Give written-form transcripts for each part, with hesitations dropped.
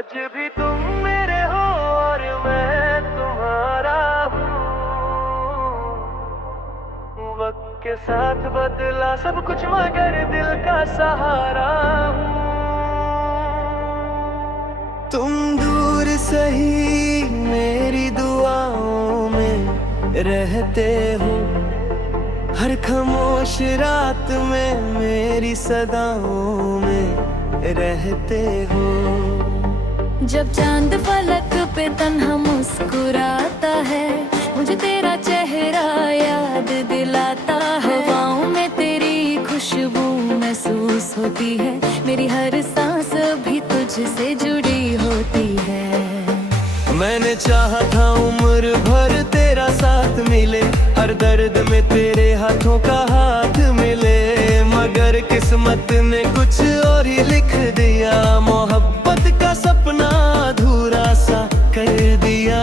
आज भी तुम मेरे हो और मैं तुम्हारा हूँ। वक्त के साथ बदला सब कुछ मगर दिल का सहारा हूँ। तुम दूर सही मेरी दुआओं में रहते हो। हर खामोश रात में मेरी सदाओं में रहते हो। जब चांद फलक पे तन्हा मुस्कुराता है, मुझे तेरा चेहरा याद दिलाता है। हवाओं में तेरी खुशबू महसूस होती है, मेरी हर सांस भी तुझसे जुड़ी होती है। मैंने चाहा था उम्र भर तेरा साथ मिले, हर दर्द में तेरे हाथों का हाथ मिले, मगर किस्मत ने कुछ और ही लिख दिया। मोहब्बत का सपना अधूरा सा कर दिया।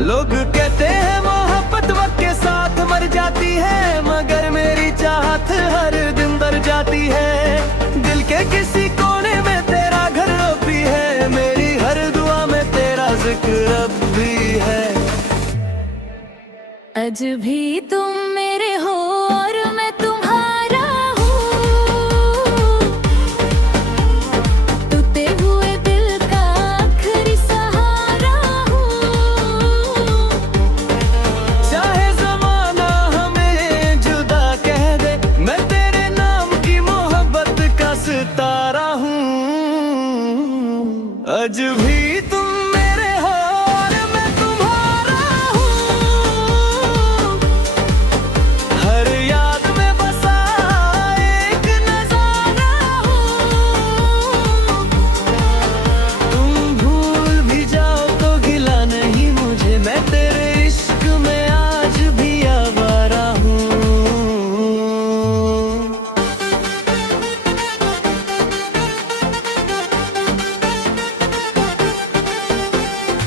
लोग कहते हैं मोहब्बत वक्त के साथ मर जाती है, मगर मेरी चाहत हर दिन बढ़ जाती है। दिल के किसी कोने में तेरा घर अब भी है, मेरी हर दुआ में तेरा जिक्र अब भी है। आज भी तुम मेरे हो और मैं तुम्हारा हूँ। टूटे हुए दिल का आखिरी सहारा हूँ। चाहे ज़माना हमें जुदा कह दे, मैं तेरे नाम की मोहब्बत का सितारा हूँ। आज भी तुम मेरे हो और मैं तुम्हारा हूँ। हर याद में बसा एक नजारा हूँ। तुम भूल भी जाओ तो गिला नहीं मुझे, मैं तेरे इश्क में आज भी आवारा हूँ।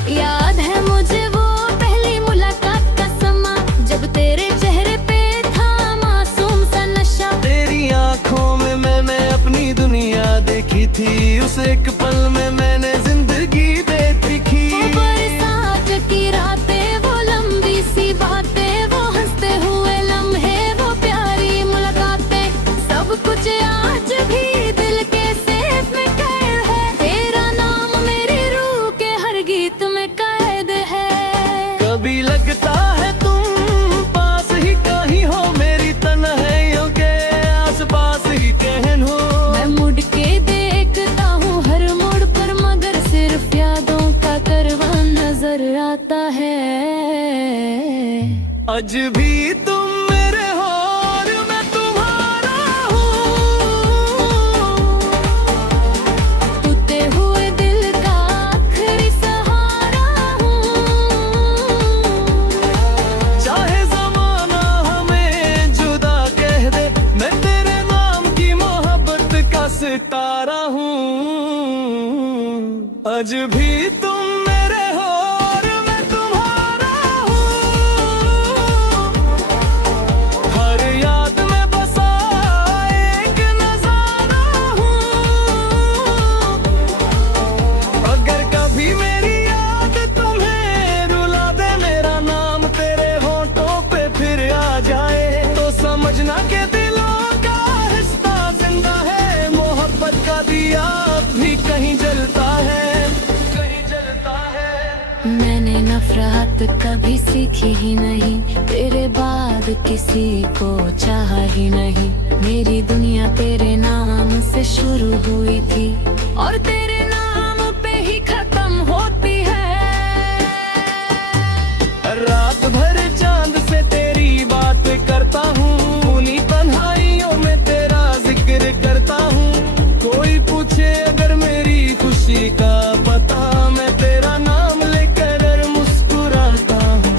याद है मुझे वो पहली मुलाकात का समा, जब तेरे चेहरे पे था मासूम सा नशा। तेरी आंखों में मैंने अपनी दुनिया देखी थी, उस एक पल में मैंने जिंदगी देखी। वो बरसात की रातें, वो लंबी सी बातें, वो हंसते हुए लम्हे, वो प्यारी मुलाकातें, सब कुछ आज भी दिल के सेफ में कैद है। तेरा नाम मेरी रूह के हर गीत में कैद है। कभी लगता है तुम पास ही कहीं हो, मेरी तन्हाइयों के आसपास ही कहन हो। मैं मुड़ के देखता हूँ हर मोड़ पर, मगर सिर्फ यादों का कारवां नजर आता है। आज भी तुम मेरे हो और मैं तुम्हारा हूँ। टूटे हुए दिल का आखिरी सहारा हूँ। चाहे ज़माना हमें जुदा कह दे, मैं तेरे नाम की मोहब्बत का सितारा हूँ। आज भी तुम मेरे हो और मैं तुम्हारा हूँ। हर याद में बसा एक नजारा हूँ। अगर कभी मेरी याद तुम्हें रुला दे, मेरा नाम तेरे होठों पे फिर आ जाए, तो समझना कि दिलों का रिश्ता जिंदा है। मोहब्बत का दिया अब भी कहीं जलता है, कहीं जलता है। मैंने नफरत कभी सीखी ही नहीं, तेरे बाद किसी को चाहा ही नहीं। मेरी दुनिया तेरे नाम से शुरू हुई थी और तेरे नाम पे ही खत्म होती है। रात भर चांद से तेरी बात करता हूँ, उन्हीं तन्हाइयों में तेरा जिक्र करता हूँ। कोई पूछे अगर मेरी खुशी का पता, मैं तेरा नाम लेकर मुस्कुराता हूँ।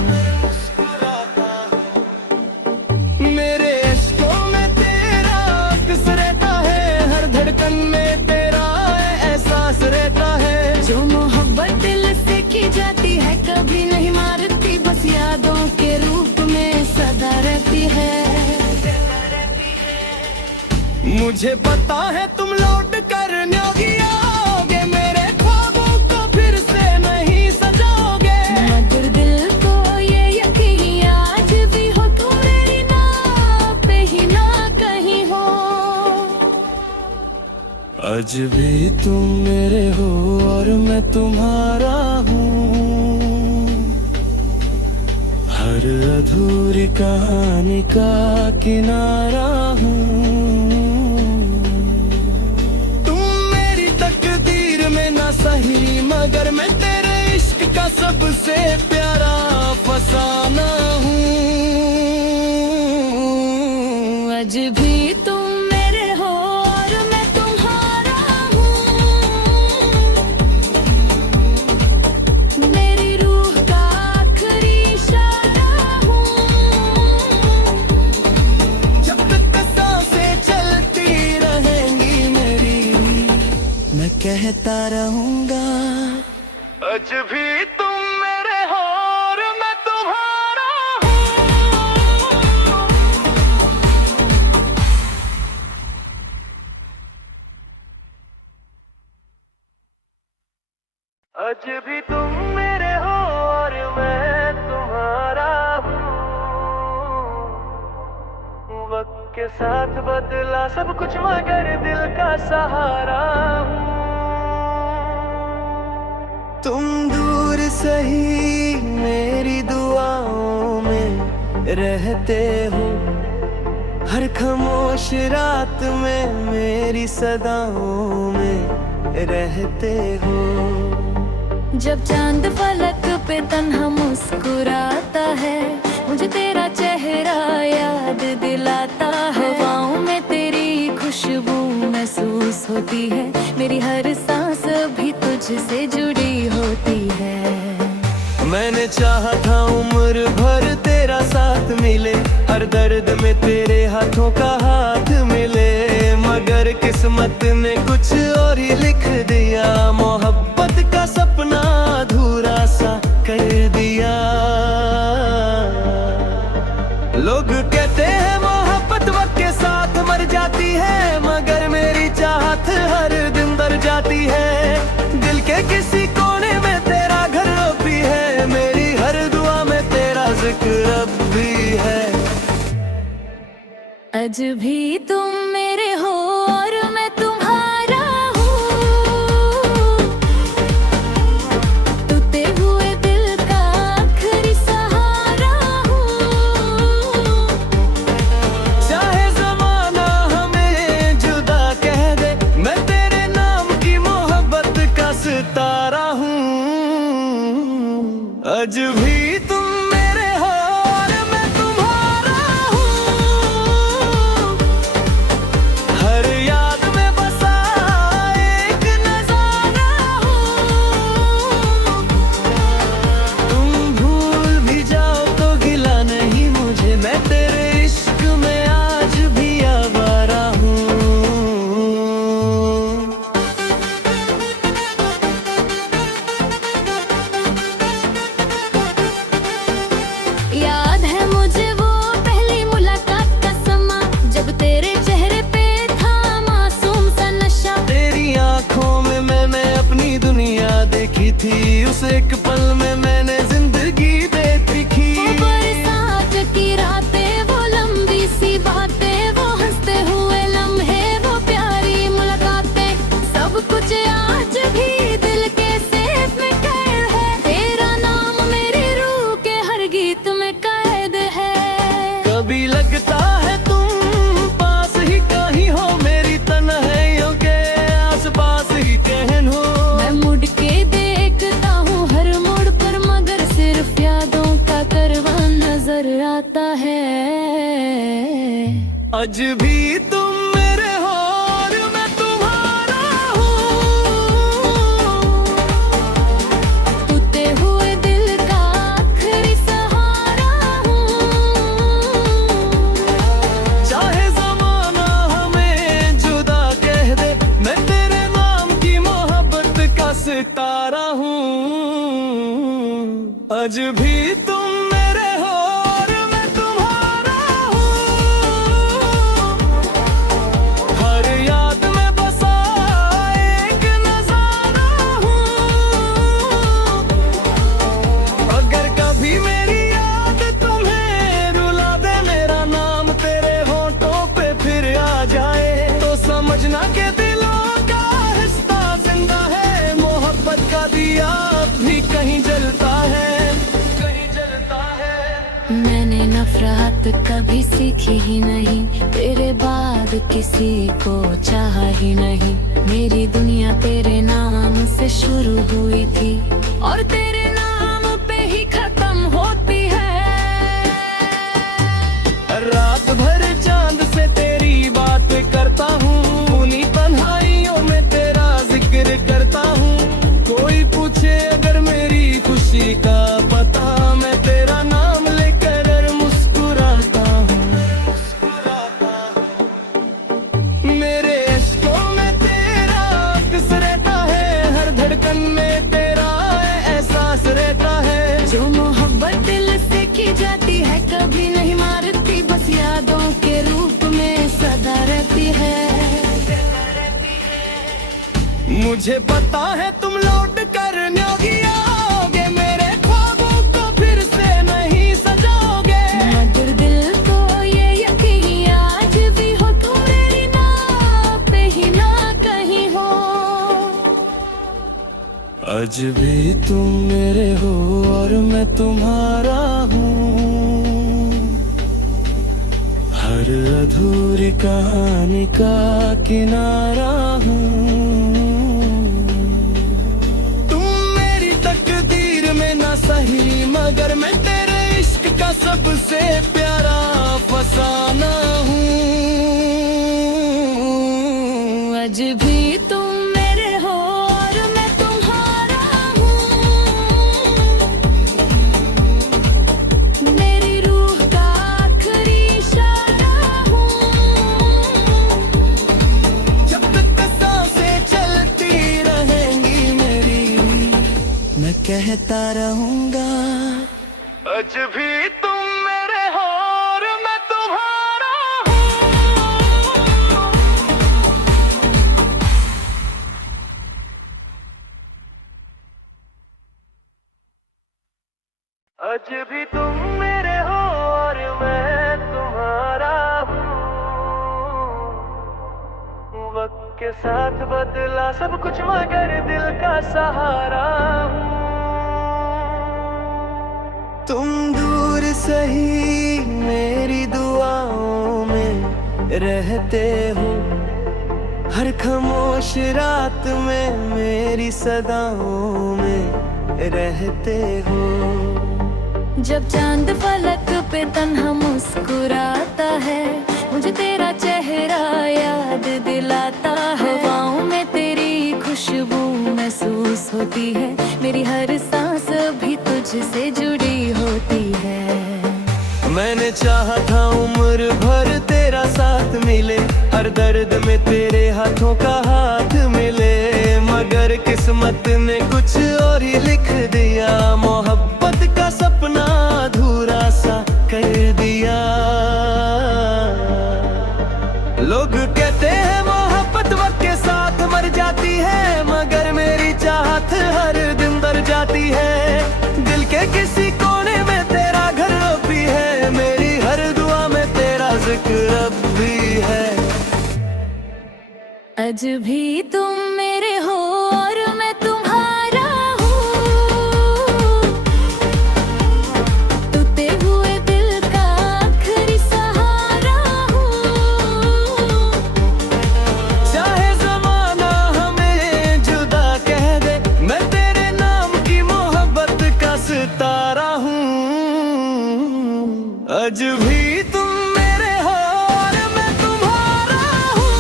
मेरे इश्कों में तेरा अक्स रहता है, हर धड़कन में तेरा एहसास रहता है। जो मोहब्बत दिल से की जाती है कभी नहीं मारती, बस यादों के रूप में सदा रहती है। मुझे पता है तुम लौट कर न्योगी आज भी तुम मेरे हो और मैं तुम्हारा हूँ। हर अधूरी कहानी का किनारा हूँ। तुम मेरी तकदीर में ना सही, मगर मैं तेरे इश्क का सबसे प्यारा फसाना हूँ। आज भी तुम मेरे हो और मैं तुम्हारा हूँ। मेरी रूह का आखिरी इशारा हूँ। जब तक सांसें चलती रहेंगी मेरी, मैं कहता रहूंगा आज भी तुम मेरे हो और मैं तुम्हारा हूँ। आज भी तुम मेरे हो और मैं तुम्हारा हूँ। वक्त के साथ बदला सब कुछ, मगर दिल का सहारा हूँ। तुम दूर सही मेरी दुआओं में रहते हो। हर खामोश रात में मेरी सदाओं में रहते हो। जब चांद फलक पे तन्हा मुस्कुराता है, मुझे तेरा चेहरा याद दिलाता है। हवाओं में तेरी खुशबू महसूस होती है, मेरी हर सांस भी तुझसे जुड़ी होती है। मैंने चाहा था उम्र भर तेरा साथ मिले, हर दर्द में तेरे हाथों का हाथ मिले, मगर किस्मत ने कुछ और ही लिख दिया। मोहब्बत का सपना अधूरा सा कर दिया। लोग कहते हैं मोहब्बत वक्त के साथ मर जाती है, मगर मेरी चाहत हर दिन बढ़ जाती है। दिल के किसी कोने में तेरा घर अब भी है, मेरी हर दुआ में तेरा जिक्र अब भी है। आज भी तुम मेरे हो और मैं तुम्हारा हूँ। टूटे हुए दिल का आखिरी सहारा हूँ। चाहे जमाना हमें जुदा कह दे, मैं तेरे नाम की मोहब्बत का सितारा हूँ। आज भी तुम मेरे हो और मैं तुम्हारा हूँ। हर याद में बसा एक नजारा हूँ। तुम भूल भी जाओ तो गिला नहीं मुझे, मैं तेरे इश्क में आज भी आवारा हूँ। याद है मुझे वो पहली मुलाकात का समा, जब तेरे चेहरे पे था मासूम सा नशा। तेरी आंखों में मैंने अपनी दुनिया देखी थी, उस एक पल में मैंने जिंदगी देखी। वो बरसात की रातें, वो लंबी सी बातें, वो हंसते हुए लम्हे, वो प्यारी मुलाकातें, सब कुछ आज भी दिल के सेफ में कैद है। तेरा नाम मेरी रूह के हर गीत में कैद है। कभी लगता है तुम पास ही कहीं हो, मेरी तन्हाइयों के आसपास ही कहन हो। मैं मुड़ के देखता हूँ हर मोड़ पर, मगर सिर्फ यादों का कारवां नजर आता है। आज भी तुम मेरे हो और मैं तुम्हारा हूँ। टूटे हुए दिल का आखिरी सहारा हूँ। चाहे जमाना हमें जुदा कह दे, मैं तेरे नाम की मोहब्बत का सितारा हूँ। आज भी तुम मेरे हो और मैं तुम्हारा हूँ। हर याद में बसा एक नजारा हूँ। अगर कभी मेरी याद तुम्हें रुला दे, मेरा नाम तेरे होठों पे फिर आ जाए, तो समझना के दिलों का नफरत कभी सीखी ही नहीं, तेरे बाद किसी को चाहा ही नहीं। मेरी दुनिया तेरे नाम से शुरू हुई थी और तेरे नाम पे ही खत्म होती है। रात भर चांद से तेरी बात करता हूँ, उन्हीं तन्हाइयों में तेरा जिक्र करता हूँ। कोई पूछे अगर मेरी खुशी का पता, मैं तेरा नाम लेकर मुस्कुराता हूँ। मेरे इश्कों में तेरा अक्स रहता है, हर धड़कन में तेरा एहसास रहता है। जो मोहब्बत दिल से की जाती है कभी नहीं मारती, बस यादों के रूप में सदा रहती है। मुझे पता है तुम लौट कर न्योगी आओगे, मेरे ख्वाबों को फिर से नहीं सजाओगे। मगर दिल को ये यकीन आज भी हो, तुम मेरी ना पे ही ना कहीं हो। आज भी तुम मेरे हो और मैं तुम्हारा हूँ, हर अधूरी कहानी का किनारा हूँ। सही मगर मैं तेरे इश्क का सबसे प्यारा फसाना हूँ। आज भी तुम मेरे हो और मैं तुम्हारा हूँ, मेरी रूह का आखिरी इशारा हूँ। जब तक सांसें चलती रहेंगी मेरी, मैं कहता रहूंगा आज भी तुम मेरे हो और मैं तुम्हारा हूँ। आज भी तुम मेरे हो और मैं तुम्हारा हूँ। वक्त के साथ बदला सब कुछ मगर दिल का सहारा हूँ। तुम दूर सही मेरी दुआओं में रहते हो, हर खामोश रात में मेरी सदाओं में रहते हो। जब चांद फलक पे तन्हा मुस्कुराता है, मुझे तेरा चेहरा याद दिलाता है। हवाओं में तेरी खुशबू महसूस होती है, मेरी हर सांस भी तुझसे जुड़ी होती है। मैंने चाहा था उम्र भर तेरा साथ मिले, हर दर्द में तेरे हाथों का हाथ मिले। मगर किस्मत ने कुछ और ही लिख दिया, मोहब्बत का सपना अधूरा सा कर दिया। लोग कहते हैं मोहब्बत वक्त के साथ मर जाती है, मगर मेरी चाहत हर दिन दर जाती है। दिल के किसी कोने में तेरा घर अब भी है, मेरी हर दुआ में तेरा जिक्र अब भी है। आज भी तुम मेरे हो और मैं तुम्हारा हूँ, टूटे हुए दिल का आखिरी सहारा हूँ। चाहे जमाना हमें जुदा कह दे, मैं तेरे नाम की मोहब्बत का सितारा हूँ। आज भी तुम मेरे हो और मैं तुम्हारा हूँ,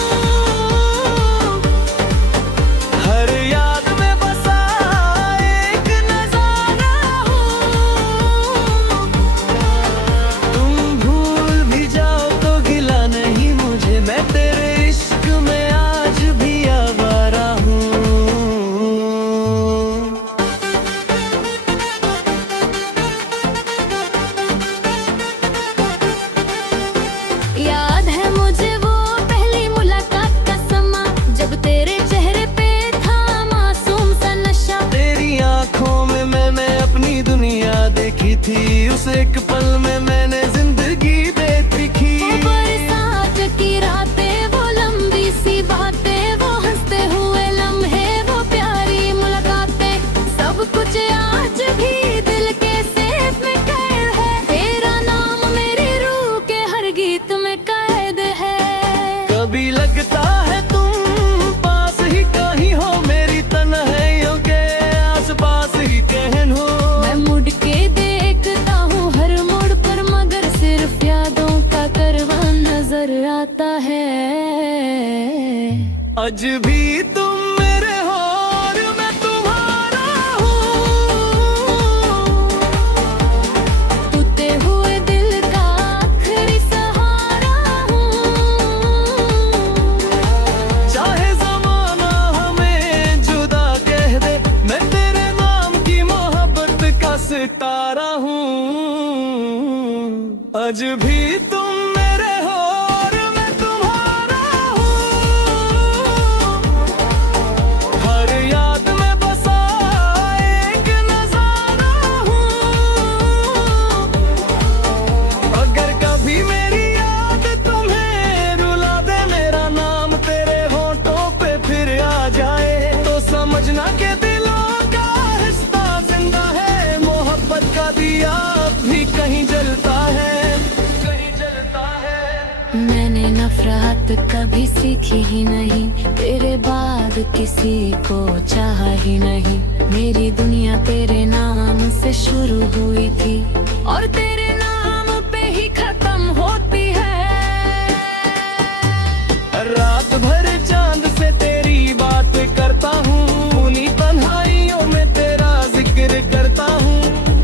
हर याद में बसा एक नजारा हूँ। तुम भूल भी जाओ तो गिला नहीं मुझे, मैं तेरे इश्क में आज भी आवारा हूँ। याद है मुझे वो पहली मुलाकात का समा, जब तेरे चेहरे पे था मासूम सा नशा। तेरी आंखों में मैंने अपनी दुनिया देखी थी, उस एक पल में मैंने जिंदगी देखी। वो बरसात की रातें, वो लंबी सी बातें, वो हंसते हुए लम्हे, वो प्यारी मुलाकातें, सब कुछ आज भी दिल के सेफ में कैद है। तेरा नाम मेरी आज भी तुम मेरे हो और मैं तुम्हारा हूँ। टूटे हुए दिल का आखिरी सहारा हूँ। चाहे जमाना हमें जुदा कह दे, मैं तेरे नाम की मोहब्बत का सितारा हूँ। आज भी तुम मेरे हो और मैं तुम्हारा हूँ। हर याद में बसा एक नजारा हूँ। अगर कभी मेरी याद तुम्हें रुला दे, मेरा नाम तेरे होठों पे फिर आ जाए, तो समझना के दिलों का रिश्ता जिंदा है। मोहब्बत का दिया भी कहीं जलता है, कहीं जलता है। मैंने नफरत कभी सीखी ही नहीं, तेरे बाद किसी को चाहा ही नहीं। मेरी दुनिया तेरे नाम से शुरू हुई थी और तेरे नाम पे ही खत्म होती है। रात भर चांद से तेरी बात करता हूँ, उन्हीं तन्हाइयों में तेरा जिक्र करता हूँ।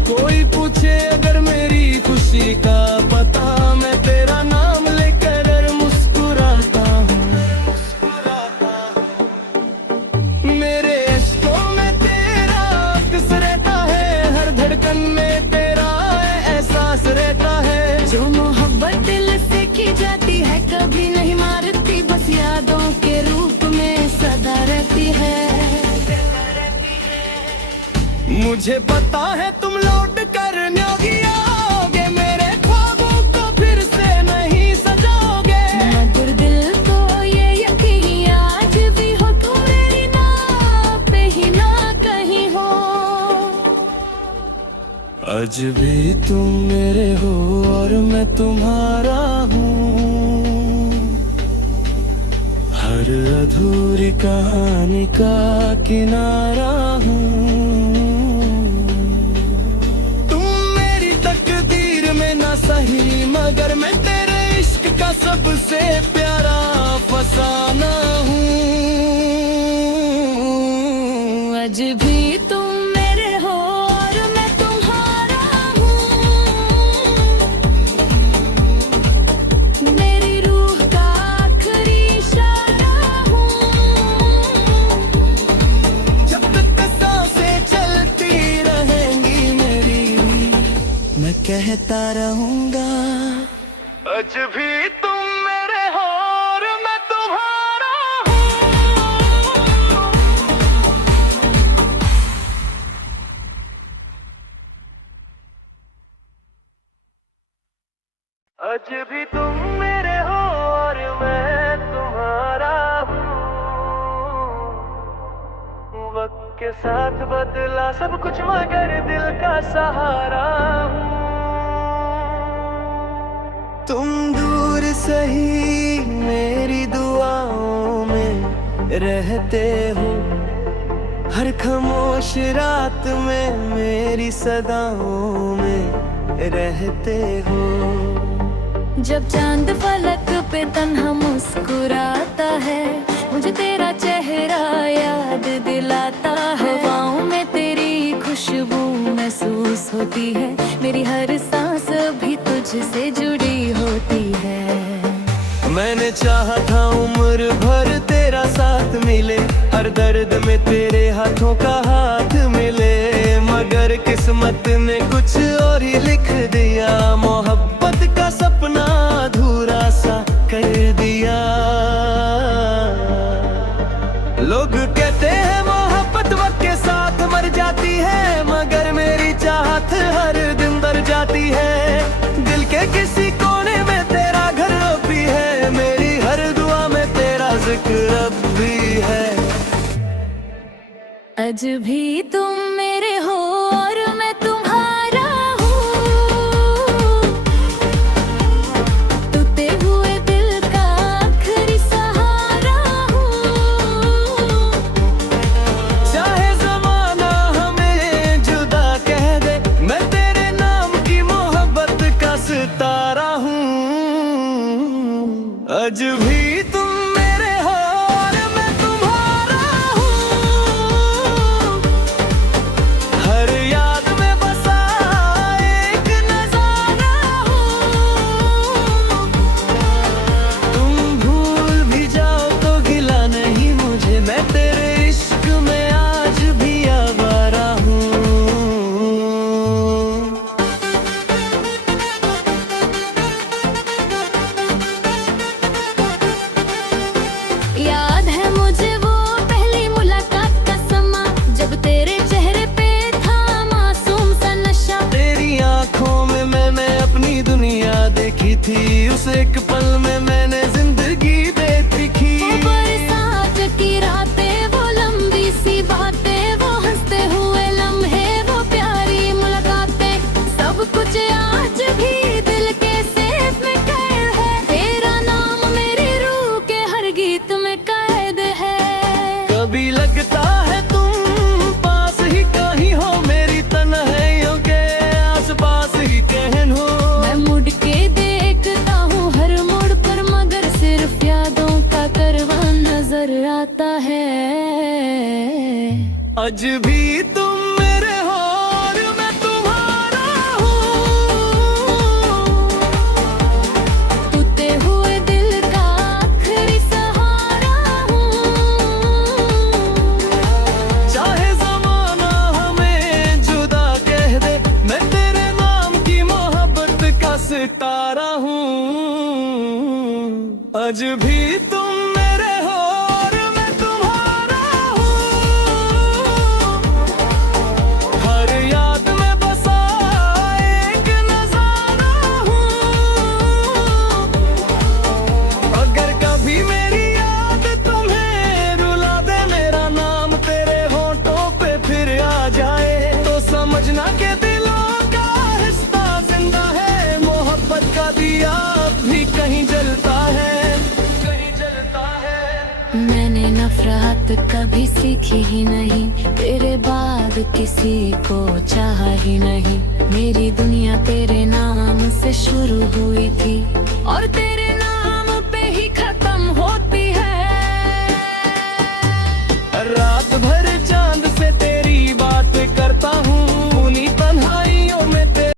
कोई पूछे अगर मेरी खुशी का पता, मैं तेरा नाम लेकर मुस्कुराता हूँ। मेरे इश्कों में तेरा अक्स रहता है, हर धड़कन में तेरा एहसास रहता है। जो मोहब्बत दिल से की जाती है कभी नहीं मारती, बस यादों के रूप में सदा रहती है। मुझे पता है तुम लौट कर न्योगी आओगे, मेरे ख्वाबों को फिर से नहीं सजाओगे। मगर दिल को ये यकीन आज भी हो, तुम मेरी ना पे ही ना कहीं हो। आज भी तुम मेरे हो और मैं तुम्हारा हूँ। हर अधूरी कहानी का किनारा हूँ। सही मगर मैं तेरे इश्क का सबसे प्यारा फसाना हूँ। आज भी तुम मेरे हो और मैं तुम्हारा हूँ। मेरी रूह का आखिरी इशारा हूँ। जब तक सांसें चलती रहेंगी मेरी, मैं कहता रहूंगा। आज भी तुम मेरे हो और मैं तुम्हारा हूँ। आज भी तुम मेरे हो और मैं तुम्हारा हूँ। वक्त के साथ बदला सब कुछ मगर दिल का सहारा हूँ। तुम दूर सही मेरी दुआओं में रहते हो, हर खामोश रात में मेरी सदाओं में रहते हो। जब चांद फलक पे तन्हा मुस्कुराता है, मुझे तेरा चेहरा याद दिलाता है। हवाओं में तेरी खुशबू महसूस होती है, मेरी हर सांस भी तुझसे जुड़ी होती है। मैंने चाहा था उम्र भर तेरा साथ मिले, हर दर्द में तेरे हाथों का हाथ मिले, मगर किस्मत ने कुछ और ही लिख दिया। मोहब्बत का सपना अधूरा सा कर दिया। लोग कहते हैं मोहब्बत वक्त के साथ मर जाती है, मगर मेरी चाहत हर दिन बढ़ जाती है। दिल के किसी कोने में तेरा घर अब भी है, मेरी हर दुआ में तेरा जिक्र अब भी है। आज भी तुम मेरे हो और मैं तुम्हारा हूँ। टूटे हुए दिल का आखिरी सहारा हूँ। चाहे जमाना हमें जुदा कह दे, मैं तेरे नाम की मोहब्बत का सितारा हूँ। आज भी तुम मेरे हो और मैं थी, उस एक पल में मैंने जिंदगी देखी। वो बरसात की रातें, वो लंबी सी बातें, वो हंसते हुए लम्हे, वो प्यारी मुलाकातें, सब कुछ आज भी दिल के सेफ में कैद है। तेरा नाम मेरी रूह के हर गीत में कैद है। कभी लगता है तुम पास ही कहीं हो, मेरी तन्हाइयों के आसपास ही कहन हो। मैं मुड़ के देखता हूँ हर मोड़ पर, मगर सिर्फ यादों का कारवां नजर आता है। आज भी तुम मेरे हो और मैं तुम्हारा हूँ, टूटे हुए दिल का आखिरी सहारा हूँ। चाहे जमाना हमें जुदा कह दे, मैं तेरे नाम की मोहब्बत का सितारा हूँ। आज भी तुम मेरे हो और मैं तुम्हारा हूँ, हर याद में बसा एक नजारा हूँ। अगर कभी मेरी याद तुम्हें रुला दे, मेरा नाम तेरे होठों पे फिर आ जाए, तो समझना कि दिलों का हिस्सा जिंदा है। मोहब्बत का दिया भी कहीं जलता है, कहीं जलता है। मैंने नफरत कभी सीखी ही नहीं, तेरे बाद किसी को चाहा ही नहीं। मेरी दुनिया तेरे नाम से शुरू हुई थी और तेरे